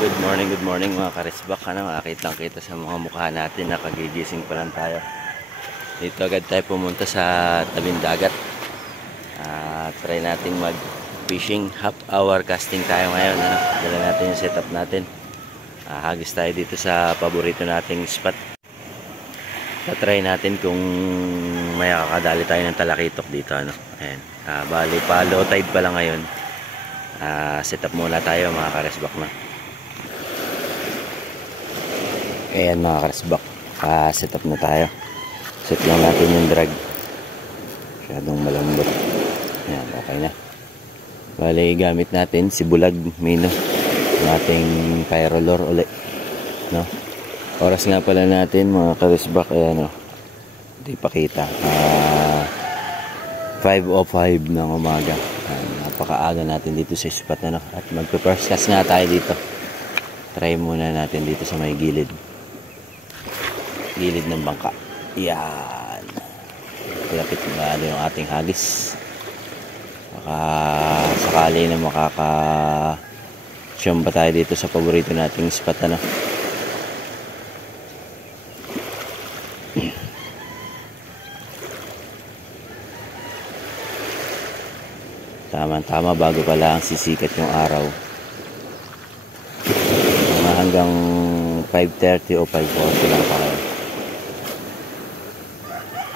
Good morning mga karisbak. Nakakita lang kita sa mga mukha natin, nakagigising pa lang tayo. Dito agad tayo pumunta sa tabing dagat. Try nating mag fishing, half hour casting tayo ngayon. Dala natin yung setup natin. Hagis tayo dito sa paborito nating spot. Try natin kung may kakadali tayo ng talakitok dito. Ayan. Bali pa low tide pa lang ngayon. Setup muna tayo mga karisbak na. Ayan mga karisbak, set up na tayo. Set lang natin yung drag. Masyadong malambot. Ayan, okay na. Bali, gamit natin si Bulag Mino, yung ating pyrolure ulit, no? Oras nga pala natin mga karisbak, ayan, no? Hindi pakita. 5:05 ng umaga. Napakaaga natin dito sa spot na, no? At magpe-first cast nga tayo dito. Try muna natin dito sa may gilid ng bangka. Yan, lapit na yung ating hagis. Baka sakali na makaka-chamba tayo dito sa paborito nating spot na. Tama bago pala ang sisikat yung araw. Hanggang 5:30 o 5:40 lang tayo.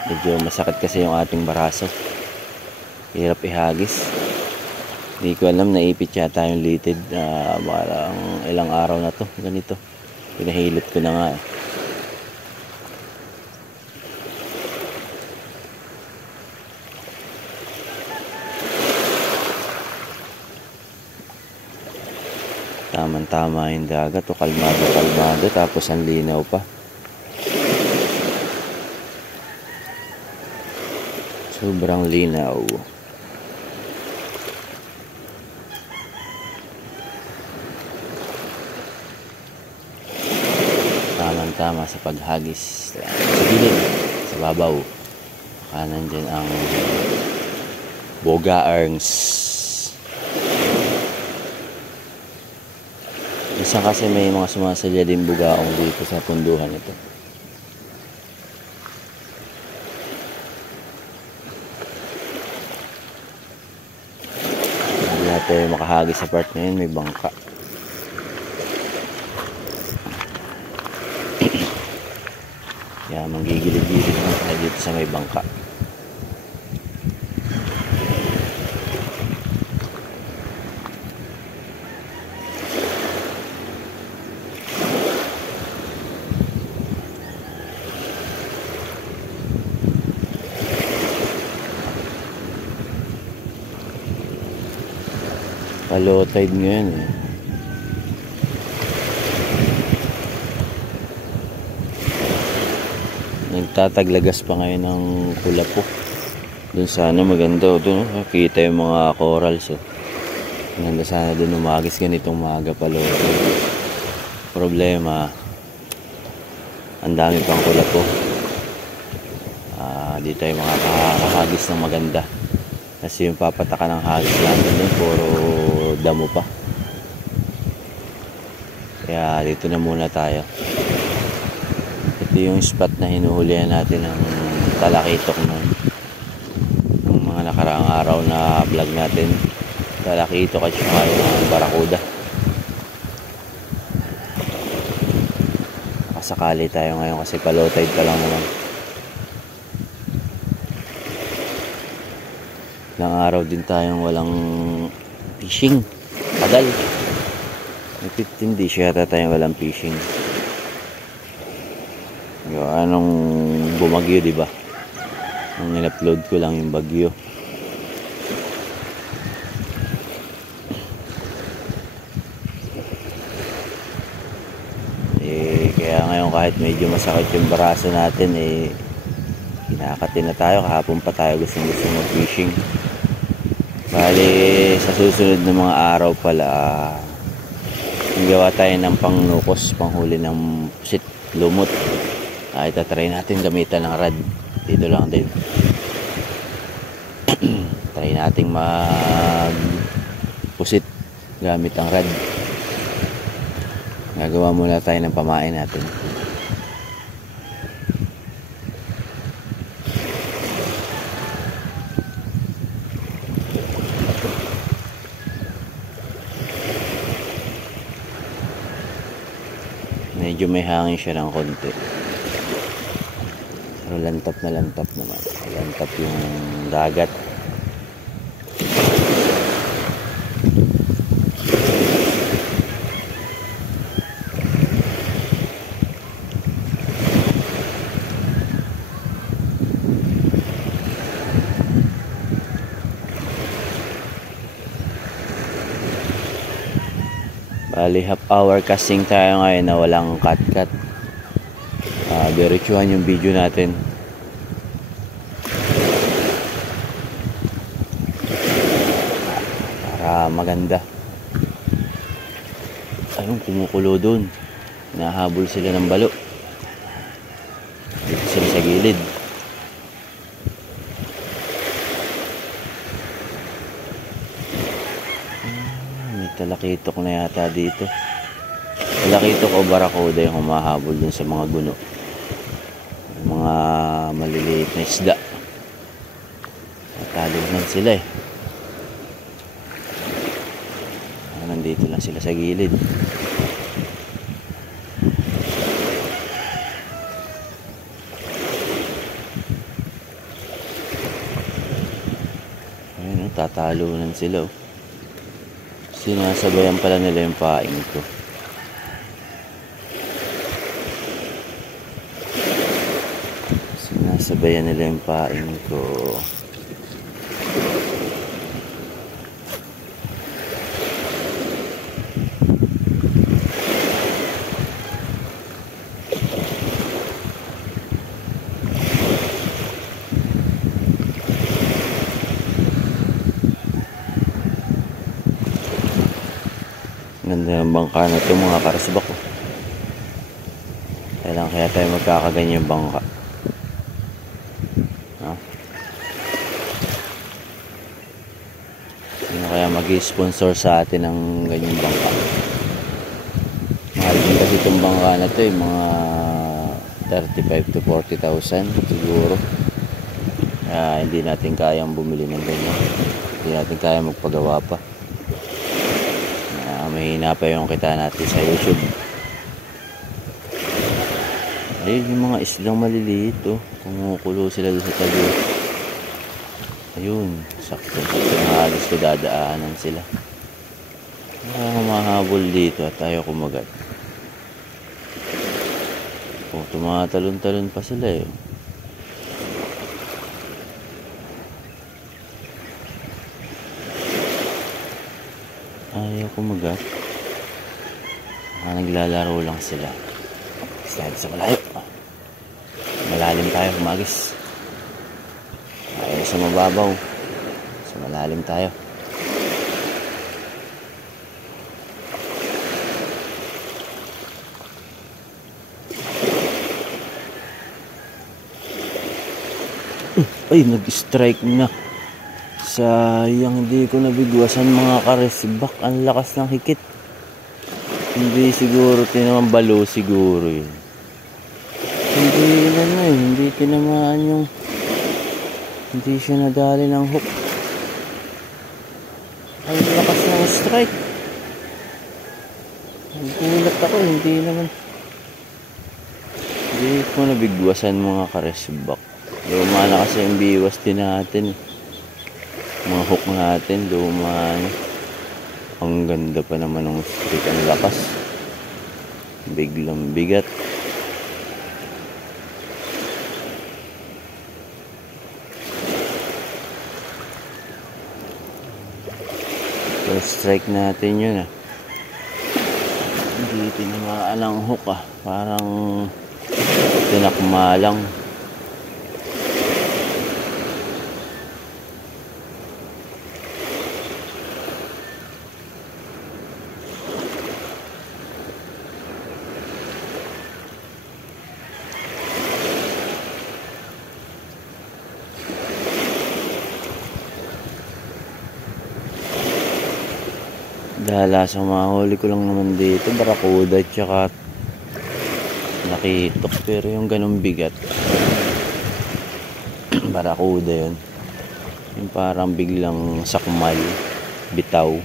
Medyo masakit kasi yung ating baraso. Hirap ihagis. Hindi ko alam, naipit yata yung litid. Parang ilang araw na to ganito. Pinahilot ko na nga. Tama yung dagat. Kalmado. Tapos ang linaw pa. Sobrang linaw. Tama sa paghagis. Sa gilid, sa babaw. Kanan dyan ang boga arms. Isa kasi may mga sumasalya din bugaong dito sa punduhan ito. Hindi natin makahagis sa part na yun, may bangka. Kaya manggigilid-gilid na tayo dito sa may bangka. Low tide ngayon eh. Nagtataglagas pa ngayon ng Kulapo. Doon sana maganda. Doon nakita yung mga corals. Maganda sana doon umagis ganitong maaga pa low tide. Problema, ang dami pang Kulapo. Dito yung mga kakahagis ng maganda. Kasi yung papataka ng hagis lang doon, puro damo pa. Kaya dito na muna tayo. Ito yung spot na hinuhulihan natin ng talakitok noon. Ng mga nakaraang araw na vlog natin. Talakitok at saka yung barakuda. Nakasakali tayo ngayon kasi pa-low tide pa lang naman. Ilang araw din tayong walang fishing. Tagal. May 15 days yata tayong walang fishing. Yung anong bumagyo, diba? Ang in-upload ko lang yung bagyo. Kaya ngayon kahit medyo masakit yung baraso natin, kinakatin na tayo. Kahapon pa tayo gusto mag-fishing. Bali, sa susunod na mga araw pala, gawa tayo ng pangnukos, panghuli ng pusit, lumot. Itatry natin gamitan ng rad. Dito lang din. Try natin mag pusit gamit ang rad. Gagawa muna tayo ng pamain natin. Medyo may hangin siya ng konti. Pero lantap na lantap naman. Lantap yung dagat. Bali half hour casting tayo ngayon na walang cut. Diretsuhan yung video natin. Para maganda. Ayun, kumukulo dun. Nahabol sila ng balo. Dito sila sa gilid. Talakitok na yata dito. Talakitok o barakuda yung humahabol dun sa mga guno. Mga maliliit na isda. Natalunan sila eh. Nandito lang sila sa gilid. Ayun, tatalunan sila oh. Sinasabayan pala nila yung paing ko. Sinasabayan nila yung paing ko. Ganda ng bangka na ito mga karasbak ko. Kaya tayo magkakaganyang bangka. Sino kaya mag-sponsor sa atin ng ganyang bangka? Mahal din kasi itong bangka na ito mga 35 to 40,000 siguro. Kaya hindi natin kayang bumili ng ganyan. Hindi natin kaya magpagawa pa. Mahina pa yung kita natin sa YouTube. Ayun yung mga islang maliliit oh. Kumukulo sila doon sa tabi. Ayun, sakto. Halos ko dadaanan sila. Mahabol dito at tayo kumagat. Oh, tumatalon-talon pa sila eh. Ayaw kumagat. Naglalaro lang sila. Slide sa malayo. Malalim tayo kumagis. Ayaw sa mababaw. Sa malalim tayo. Ay, nag-strike na. Sayang hindi ko nabigwasan mga karesbak. Ang lakas ng hikit. Hindi siguro tinaman balo siguro yun. Hindi tinamaan yung hindi siya nadali ng hook. Ang lakas ng strike. Nagulat ako, hindi ko nabigwasan mga karesbak. Luma na kasi yung biwas din natin. Mga hook natin, luma na. Ang ganda pa naman ng strike, ang lakas. Biglang bigat. First strike natin yun ah. Hindi tinamaan ang hook ah. Parang tinakma lang. Dalas ang mahuli ko lang naman dito, barakuda at saka nakitok, pero yung ganun bigat barakuda yun, yung parang biglang sakmal, bitaw.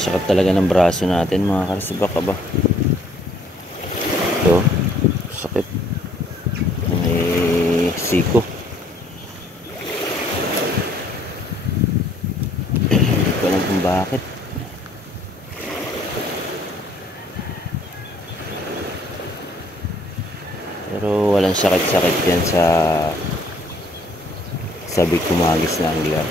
Sakit talaga ng braso natin mga karsibak ba. Ito, sakit. May siko. Hindi ko alam kung bakit. Pero walang sakit-sakit yan sa sabik kumagis na angler.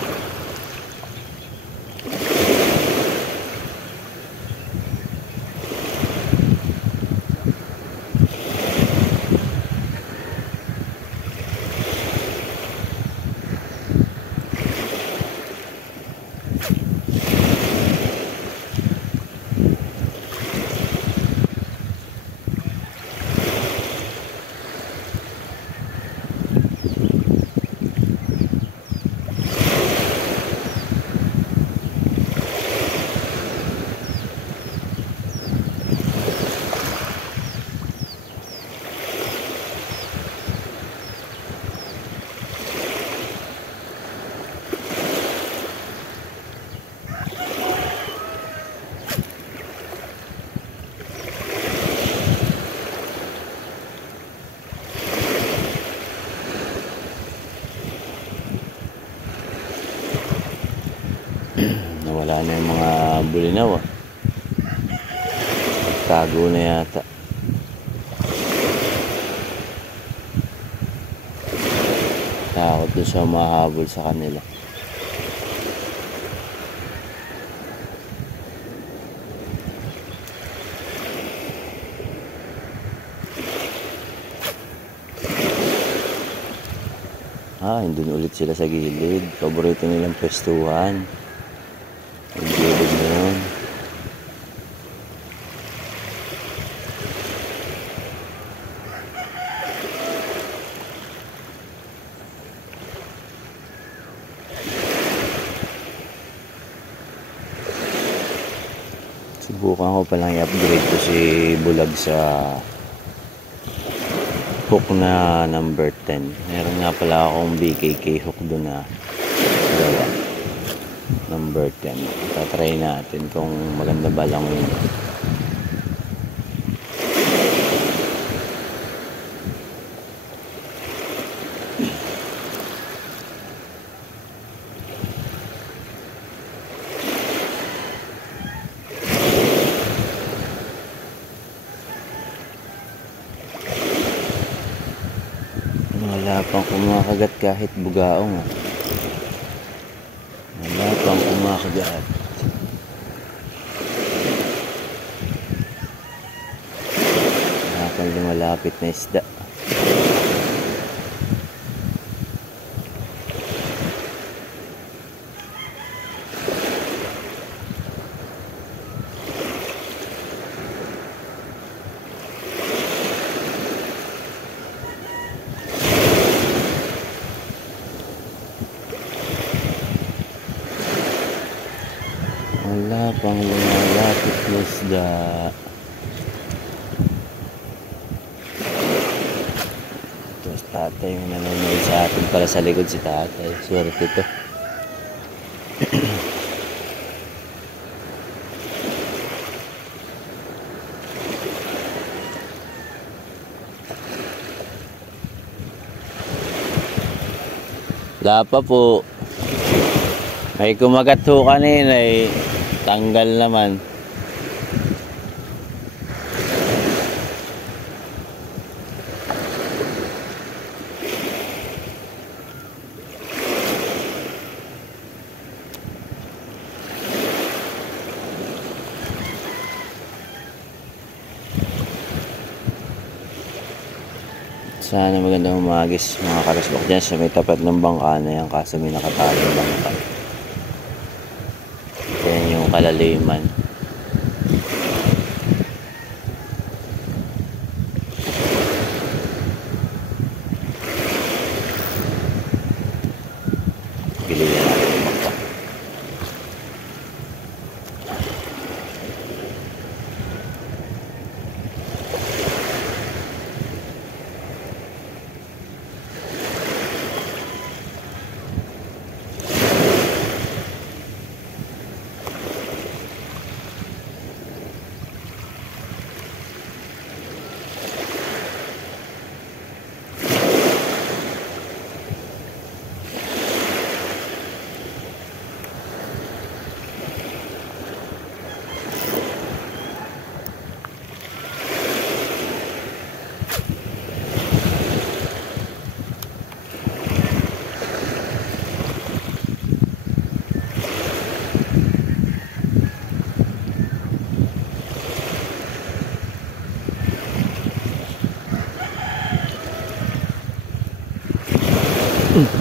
Nawala na yung mga bulinaw tago na yata. Takot dun sa mahabol sa kanila. Hindi ulit sila sa gilid. Paborito nilang pwestuhan. Ang gilid na yun. Subukan ko palang i-upgrade ko si Bulag sa hook na number 10. Meron nga pala akong BKK hook doon na gawa. Number 10. Tatry natin kung maganda ba lang yun. Wala pang kumakagat kahit bugaong. Wala pang kumakagat. Wala pang lumalapit na isda. Wala pang lumalapit na isda. Tapos tatay yung nanonood sa atin para sa likod si tatay. Swerte ito. Wala pa po. May kumagat ho kanina eh. Tanggal naman. Sana magandang umagis mga karasbak dyan sa may tapat ng bangka na yan, kaso may nakataling bangka. Yan yung kalaliman.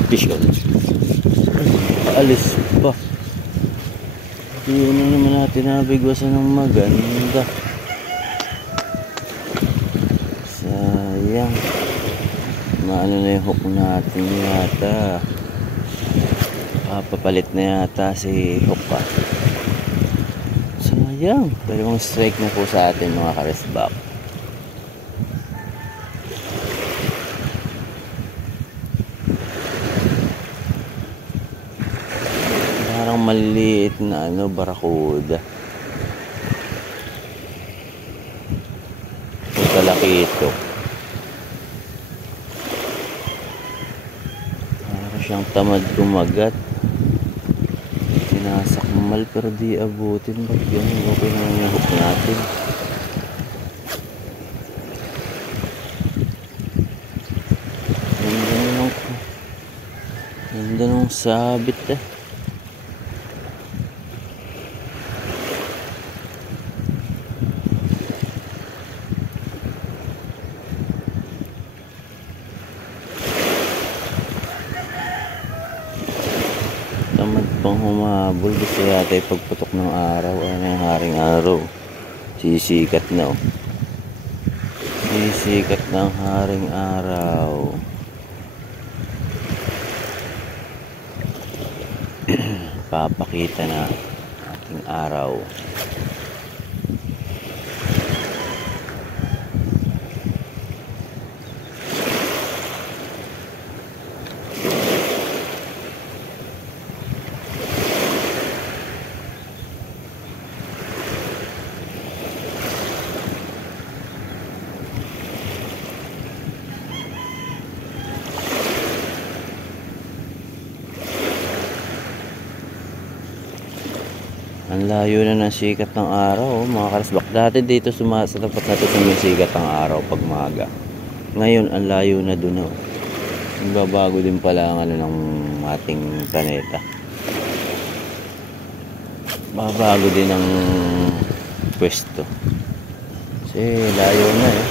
beneficial. Alis pa. Hindi na naman natin nabigwasan ng maganda. Sayang. Maano na yung hook natin yata. Papalit na yata si hook pa. Sayang. Pero yung strike na po sa atin mga karesbak. Parang maliliit na barakuda. Kalaki ito. Parang siyang tamad kumagat. Sinasakmal pero di abutin. Ba't yan? Okay naman yung hook natin. Ganda nung sabit eh. Tamad pang humabol. Gusto yata pagputok ng araw. Ano yung haring araw? Sisikat na oh. Sisikat ng haring araw. Papakita na ating araw. Ang layo na ng sikat ng araw mga karesbak. Dati dito sa tapat na ito sumisikat ang araw pag maga. Ngayon ang layo na dun oh. Babago din pala ang ng ating planeta. Babago din ang pwesto. Kasi layo na eh.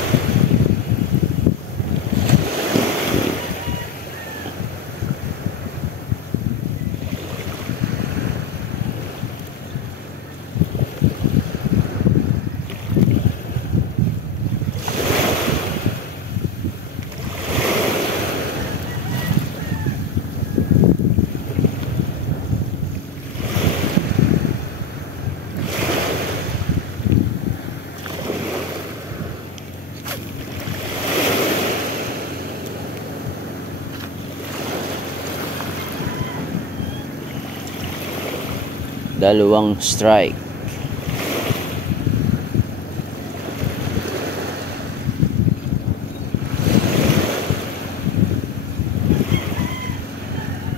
Dalawang strike.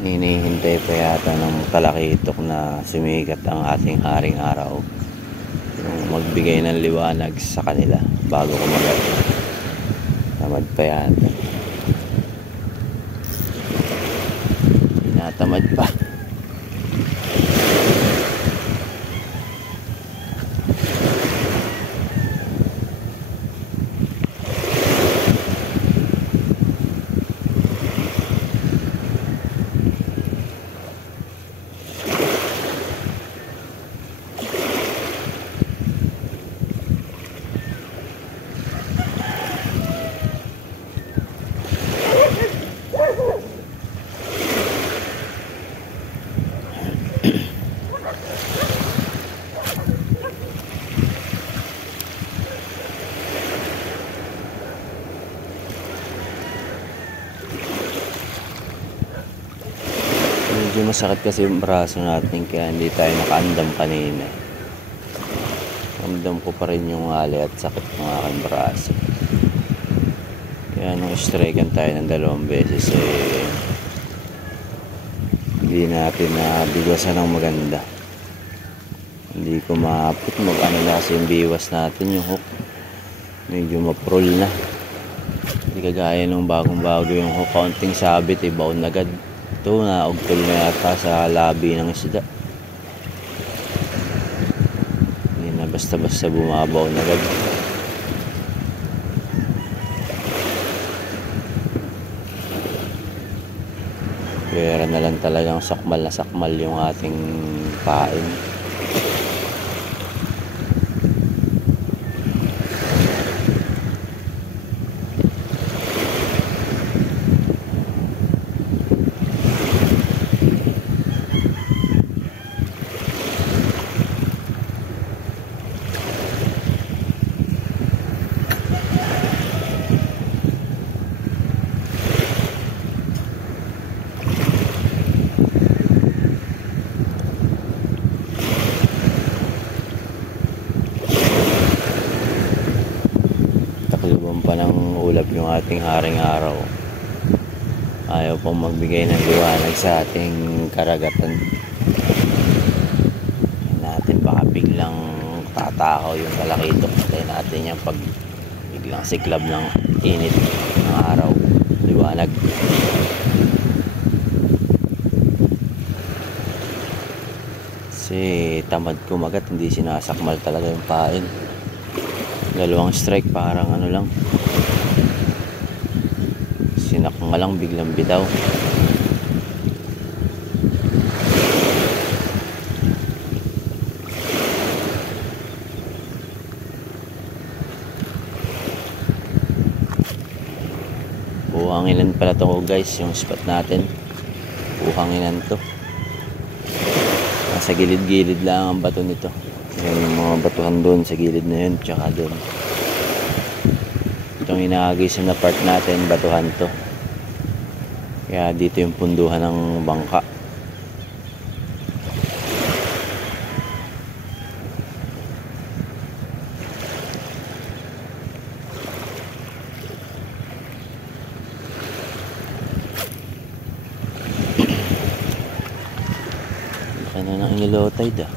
Hinihintay pa yata ng talakitok na sumikat ang ating haring araw. Magbigay ng liwanag sa kanila bago kumagat. Tamad pa yata. Tinatamad pa. Medyo masakit kasi yung braso natin kaya hindi tayo nakaandam kanina. Ramdam ko pa rin yung ali at sakit ng aking braso. Kaya nung strikean tayo ng 2 beses hindi natin nabigwasan ng maganda. Hindi ko maapit mag-ano na kasi yung biwas natin, yung hook medyo maprol na. Hindi kagaya nung bagong bago yung hook, kaunting sabit baon agad. Ito naugtol na yata sa labi ng isda. Hindi na basta-basta bumabaw na agad. Pera na lang talagang sakmal na sakmal yung ating pain. Takluban pa ng ulap yung ating haring araw. Ayaw pong magbigay ng liwanag sa ating karagatan. Natin baka biglang tatakaw yung kalakitok. Tayo natin yung pag biglang siklab ng init ng araw, liwanag. Kasi tamad kumagat, hindi sinasakmal talaga yung pain. Dalawang strike parang ano lang, sinakma lang biglang bitaw. Buhanginan pala to guys, yung spot natin. Buhanginan to. Nasa gilid-gilid lang ang bato nito. Yung mga batuhan doon sa gilid na yun, tsaka doon. Itong inaagis na part natin, batuhan to. Kaya dito yung punduhan ng bangka. Laki na ng low tide ah.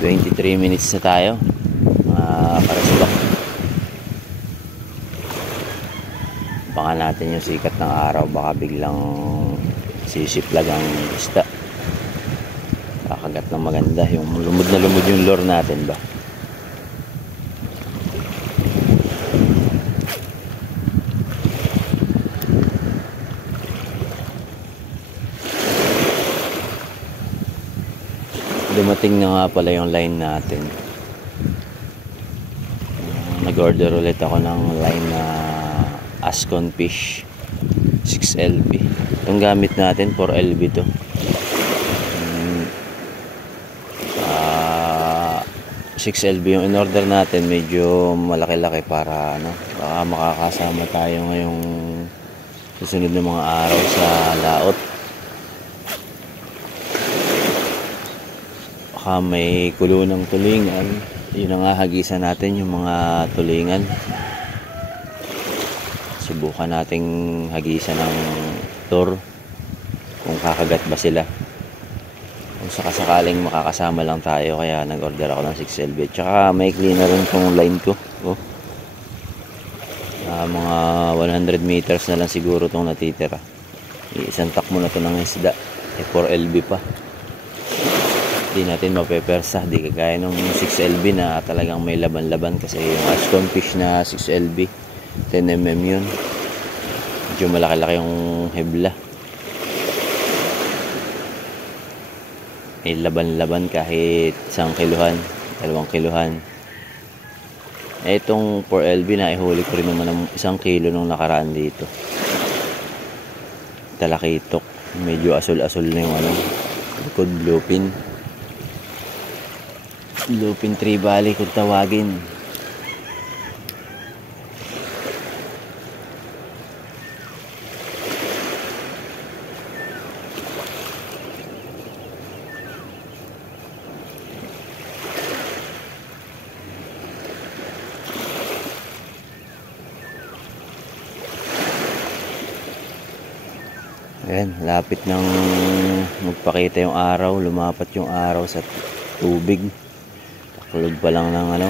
(23 minutes na tayo, karasubak. Baka natin yung sikat ng araw, baka biglang sisiplag ang isda. Kakagat ng maganda, yung lumod na lumod yung lure natin ba. Dumating na nga pala yung line natin. Nag-order ulit ako ng line na Ascon Fish 6LB. Itong gamit natin 4LB to. 6LB yung in-order natin, medyo malaki-laki para ano, baka makakasama tayo ngayong susunod na mga araw sa laot. Baka may kulo ng tulingan, yun ang hagisan natin, yung mga tulingan. Subukan nating hagisan ng tour kung kakagat ba sila. Kung sakasakaling makakasama lang tayo, kaya nag-order ako ng 6LB. Tsaka may cleaner rin tong line ko. Mga 100 meters na lang siguro tong natitira. Isang takmo na to ng isda. 4LB pa. Hindi natin mapepersa, di kagaya ng 6LB na talagang may laban-laban, kasi yung Ascon Fish na 6LB 10mm yun, medyo malaki-laki yung hebla, may laban-laban kahit 1 kiluhan, 2 kiluhan. Itong 4LB na ihuli ko rin naman ng 1 kilo nung nakaraan dito. Talakitok, medyo asul-asul na yung ano, likod, bluefin. Bluefin Tree Valley kung tawagin. Ayan, lapit ng magpakita yung araw. Lumapat yung araw sa tubig. Takulog pa lang ng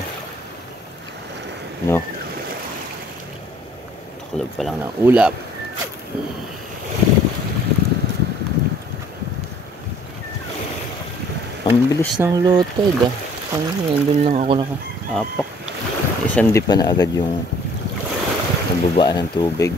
takulog pa lang ng ulap. Ang bilis ng low tide ah. Nandun lang ako nakaapak. Isang di pa na agad yung nababaan ng tubig.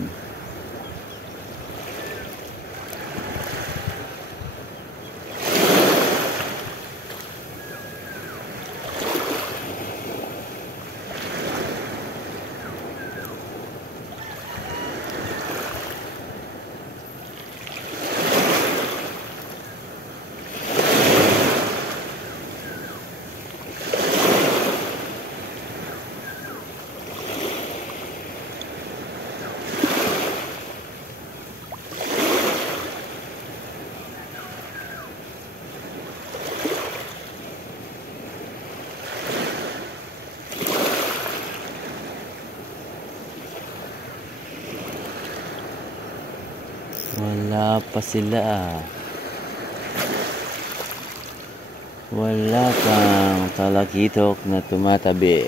Wala pa sila ah. Wala pang talakitok na tumatabi.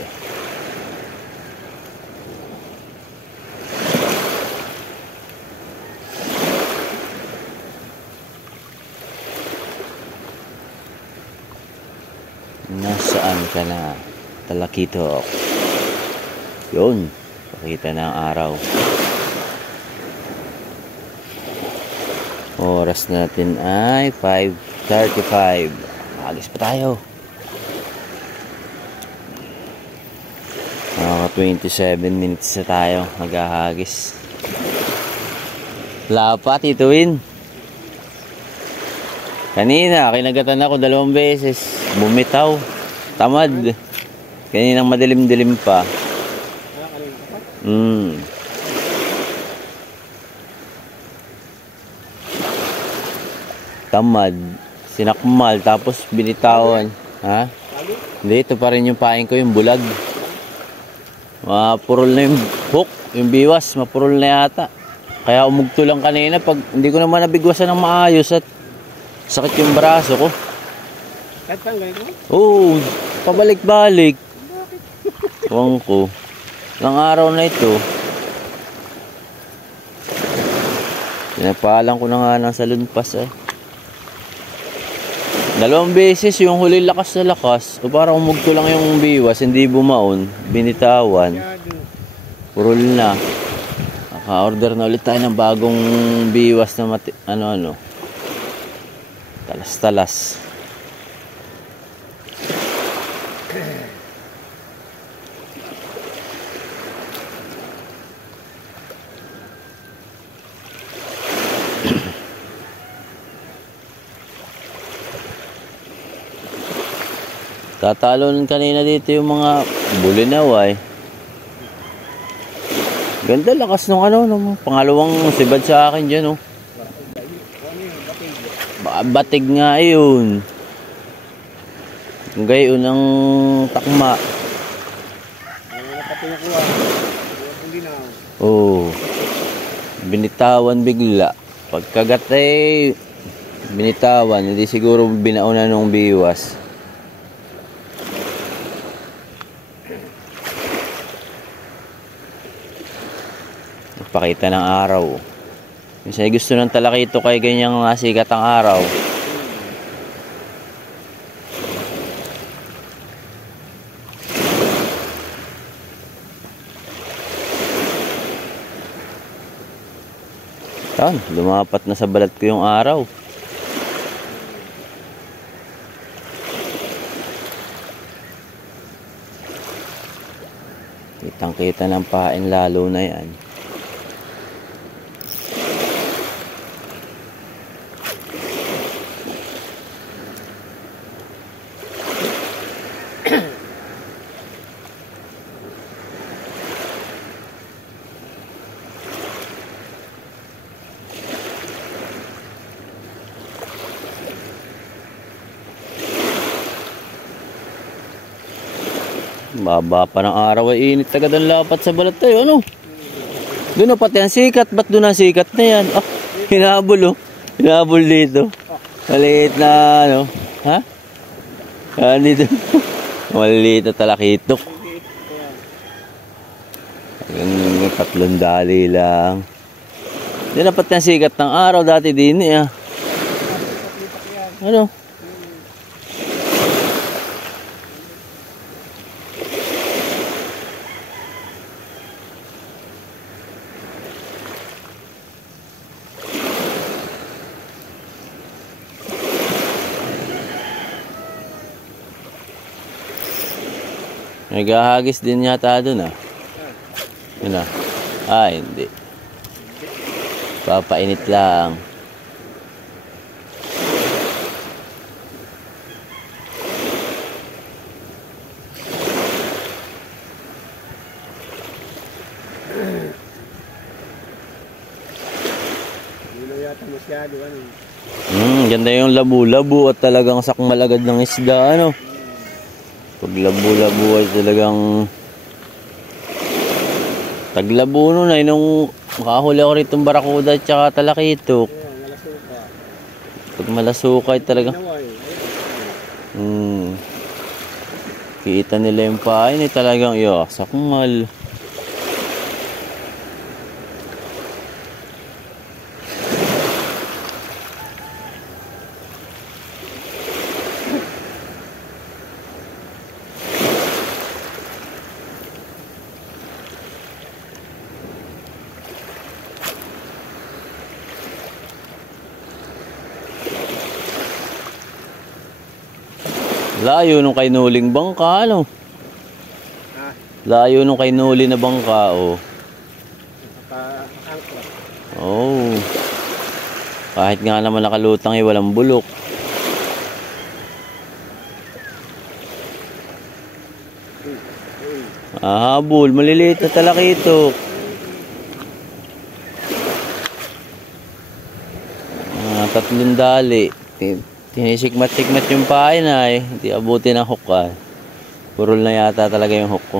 Nasaan ka na, talakitok? Yun, pakita na ang araw. Oras natin ay 5:35. Alis pa tayo. Mga 27 minutes na tayo naghahagis. Lapat, ituin. Kanina, kinagatan ako 2 beses. Bumitaw. Tamad. Kaninang madilim-dilim pa. Tamad. Sinakmal. Tapos binitawan. Ha? Hindi, ito pa rin yung pain ko, yung bulag. Mapurol na yung hook. Yung biwas, mapurol na yata. Kaya umugto lang kanina. Pag hindi ko naman nabigwasan ng maayos at sakit yung braso ko. Kahit pang ganito? Oo, pabalik-balik. Huwag ko. Ilang araw na ito. Pinapalan ko na nga ng salunpas eh. 2 beses yung huli lakas na lakas. O parang umugto lang yung biwas, hindi bumaon. Binitawan. Purol na. Naka-order na ulit tayo ng bagong biwas na talas-talas. Tatalonin kanina dito yung mga bulinaway. Ganda lakas nung nung pangalawang sibad sa akin dyan oh. Batig nga yun. Gayon ng takma. Oh. Binitawan bigla. Pagkagat binitawan. Hindi siguro binauna nung biwas. Pakita ng araw. Kasi gusto ng talakito kay ganyang sikat ang araw. Tan, lumapat na sa balat ko yung araw. Kitang-kita ng pain lalo na yan. Baba pa ng araw ay init agad ang lapat sa balat tayo. Ano? Doon na pati ang sikat. Ba't doon ang sikat na yan? Ah, Hinabol oh. Hinabol dito. Maliit na ano. Ha? Dito. Maliit na talakitok. Yung tatlong dali lang. Hindi dapat yung sikat ng araw dati din eh. Ano? Nagahagis din yata doon ah. Yun ah. Hindi. Papainit lang. Hindi yata masyado ano. Ganda yung labu-labu at talagang sakmal agad ng isda ano. Pag labu-labu ay talagang taglabo nun ay nung makahuli ako rito ng barakuda at saka talakitok. Malasuka. Pag malasuka ay talagang kita nila yung pain ay talagang sakmal. Layo nung kay nuling bangka, ano? Layo nung kay nuli na bangka, oh. Oh. Kahit nga naman nakalutang ay walang bulok. Habol, maliliit na talakitok. Tatlong dali. Tinisikmat-sikmat yung pain ay hindi abuti ng hook ah. Purol na yata talaga yung hook ko.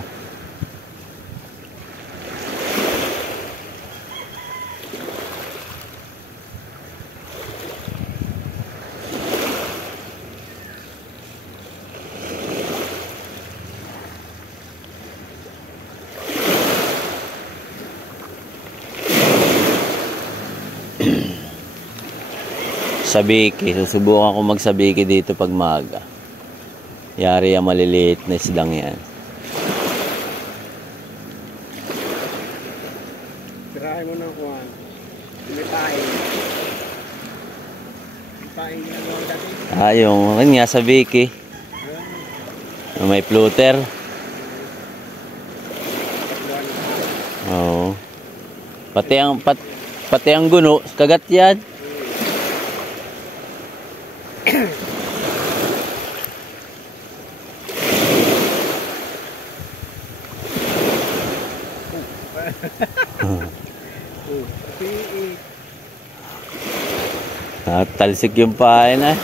Sabiki, susubukan ko magsabiki dito pag maaga. Yari ang maliliit na isdang yan. Tirahin mo ng kuwan. May pain. May pain ginagawa dati. Yung nga sabiki. May floater. Oo. Pati ang guno, kagat yan. Talsik yung pain eh.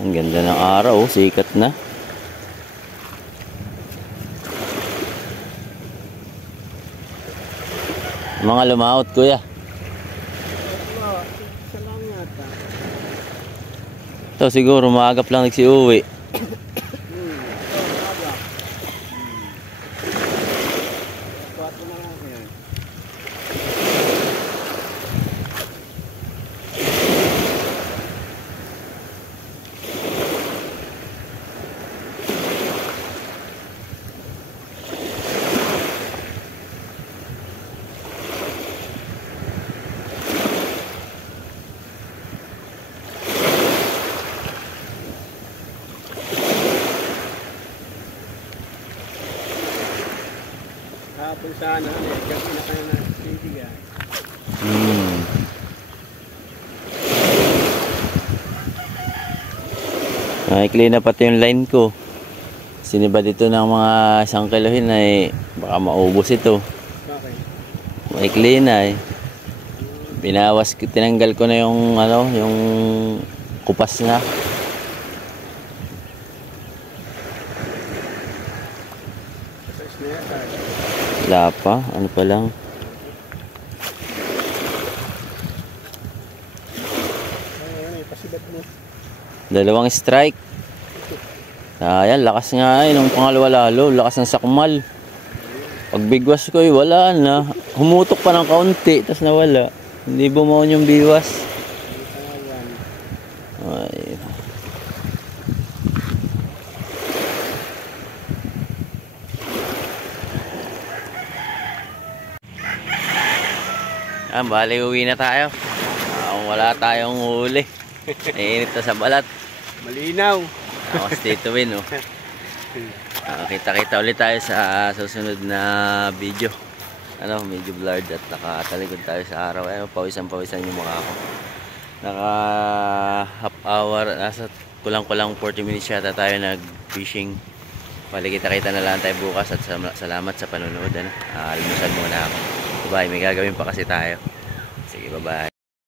Ang ganda ng araw, sikat na. Mga lumaot, kuya. Ito siguro maagap lang nagsiuwi. Hapon sana, gabi na kayo na titigan. Naikli na pati yung line ko. Siniba dito ng mga 1 kilohin ay baka maubos ito. Bakit? Maikli na eh. Binawas, tinanggal ko na yung ano, yung kupas na. Size na yata. Wala pa, ano pa lang. Ay, pasibad mo. 2 strike. Ayan, lakas nga eh. Nung pangalawa lalo, lakas ng sakmal. Pagbigwas ko eh, wala na. Humutok pa ng kaunti, tas nawala. Hindi bumaon yung biwas. Ay. Bali uwi na tayo. Wala tayong huli. Nainit na sa balat. Malinaw. Ako si Tito Win, oh. Kita-kita ulit tayo sa susunod na video. Ano, medyo blurred at nakatalikod tayo sa araw. Ayun, pawisan-pawisan yung mukha ko. Naka half hour, nasa kulang-kulang 40 minutes yata tayo nag-fishing. Bali, kita-kita na lang tayo bukas at salamat sa panonood. Ano? Almusal muna ako. Bye, may gagawin pa kasi tayo. Sige, bye-bye.